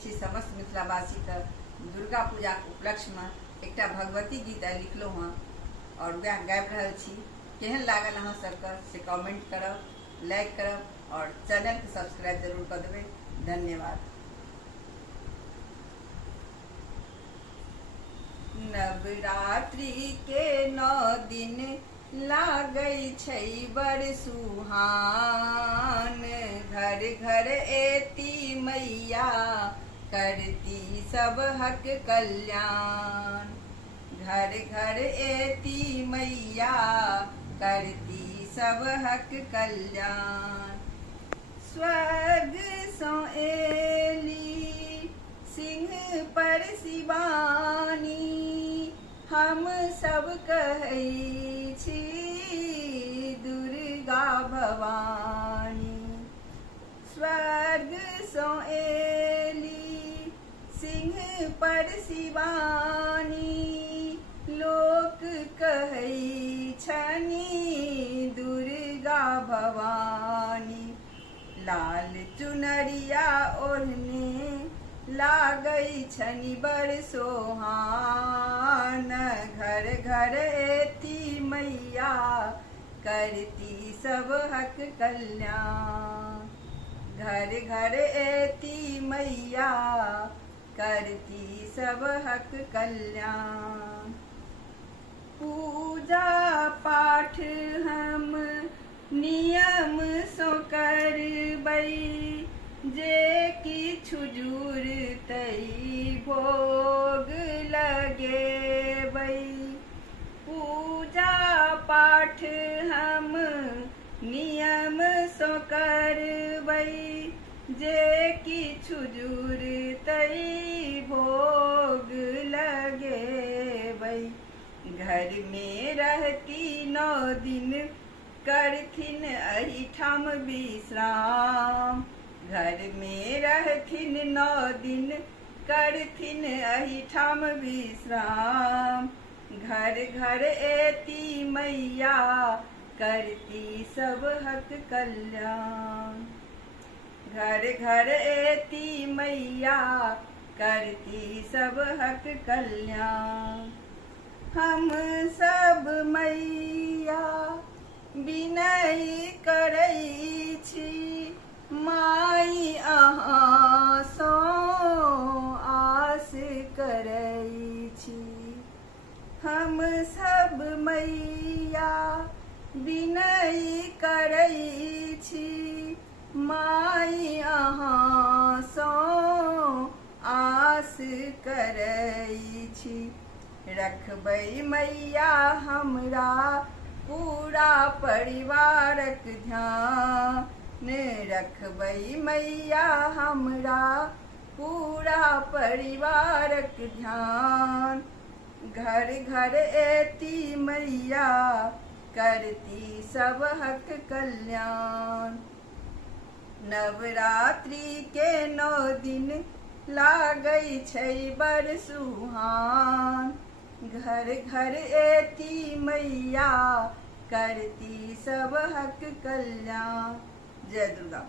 छी समस्त मिथिलावासी के दुर्गा पूजा के उपलक्ष्य में एक भगवती गीत लिखलो हँ और वह गाबि रहल छी। केहन लागल अहाँ सबके से कमेंट करब, लाइक करब और चैनल के सब्सक्राइब जरूर कर देबै। धन्यवाद। नवरात्रि के 9 दिन लागै छै बड़ सुहान, घर घर एती मैया करती सबहक कल्याण। घर घर एती मैया करती सबहक कल्याण। स्वर्ग सँ एली सिंह पर शिवानी, हम सब कहै छी दुर्गा भवानी। स्वर्ग सँ एली सिंह पर शिवानी, लोक कहै छनि दुर्गा भवानी। लाल चुनरिया ओढ़ने लागै छनि बड़ सोहान, घर घर एती मैया करती सबहक कल्याण। घर घर एती मैया करती सबहक कल्याण। पूजा पाठ हम नियम सँ करबै, जे किछु जुड़तै भोग लगेबै। पूजा पाठ हम नियम सँ करबै, जे किछु जुड़तै भोग लगेबै। घर में रहती 9 दिन करथिन एहिठाम विश्राम। घर में रहथिन 9 दिन करथिन एहिठाम विश्राम। घर घर एती मैया करती सबहक कल्याण। घर घर एती मैया करती सबहक कल्याण। हम सब मैया विनय करै छी, माई अहाँ सँ आस करै छी। हम सब मैया विनय करै छी, माई अहाँ सँ आस करै छी। रखबै मैया हमरा पूरा परिवारक ध्यान, रखबै मैया हमरा पूरा परिवारक ध्यान। घर घर एती मैया करती सबहक कल्याण। नवरात्रि के 9 दिन लागै छै बड़ सुहान, घर घर एती मैया करती सबहक कल्याण। जय दुर्गा।